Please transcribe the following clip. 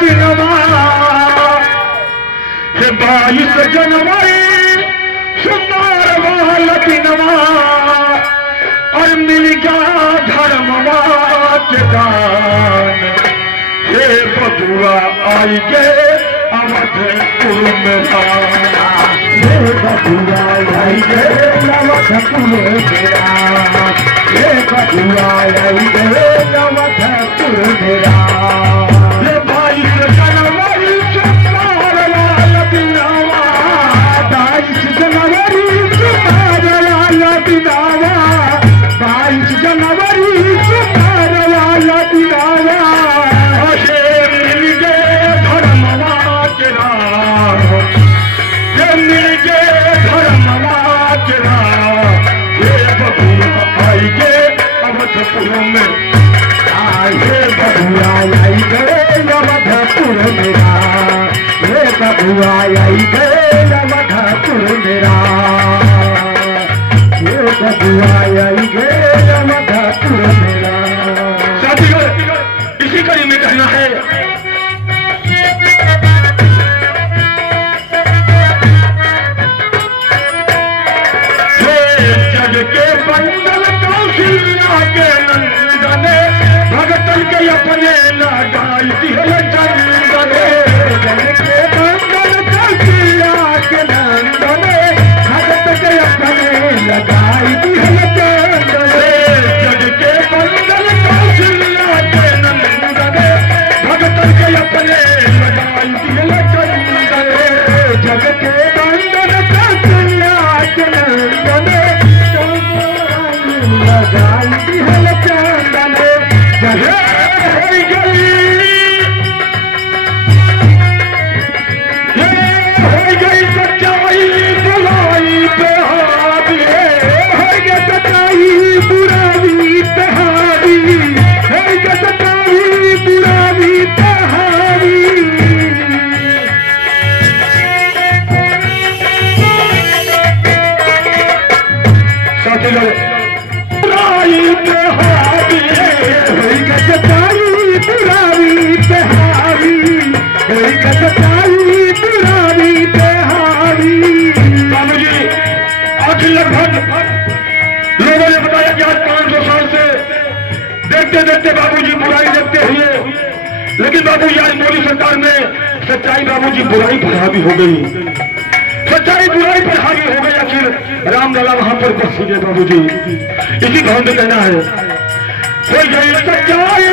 दिनवा 22 जनवरी सुमार वाला दिनवा और मिल गया धर्मवा के दान हे बबुआ आई गे अवधपुर मेरा हे बबुआ आई गे अवधपुर मेरा हे बबुआ आई गे अवधपुर मेरा 22 जनवरी सुमार वाला दिनवा 22 जनवरी सुमार वाला दिनवा 22 जनवरी सुमार वाला दिनवा मिल गए धर्मवा के राम मिल गए धर्मवा के राम हे बबुआ आई गे अवधपुर में हे बबुआ आई गे अवधपुर मेरा हे बबुआ आई गे अवधपुर मेरा हे बबुआ आई गे अवधपुर मेरा। साथियों इसी कड़ी में कहना है जग के बंदल कौशल्या के नंदने भगतन के अपने लगाई दिहल चंदने जग के बंदल कौशल्या के नंदने भगत के अपने लगाई दिहल चंदने जग के बंदल कौशल्या के नंदने भगतन के अपने लगाई दिहल चंदने जग के बंदल कौशल्या के नंदने लगाई दिहल चंदने हो गई सच्चाई बुराई पे हावी हो गई सच्चाई बुराई पे हावी हो गई सच्चाई बुराई पे हावी साथी लोग बुराई पे हावी हो गई सच्चाई बुराई पे हावी हो गई सच्चाई बुराई पे हावी। बाबूजी आज लगभग लोगों ने बताया कि आज 500 साल से देखते देखते बाबूजी बुराई देखते हुए, लेकिन बाबूजी आज मोदी सरकार में सच्चाई बाबूजी बुराई पर हावी हो गई, सच्चाई बुराई पर हावी हो गई। आखिर रामलला वहां पर बस गए बाबूजी। इसी भाव में कहना है हो गई सच्चाई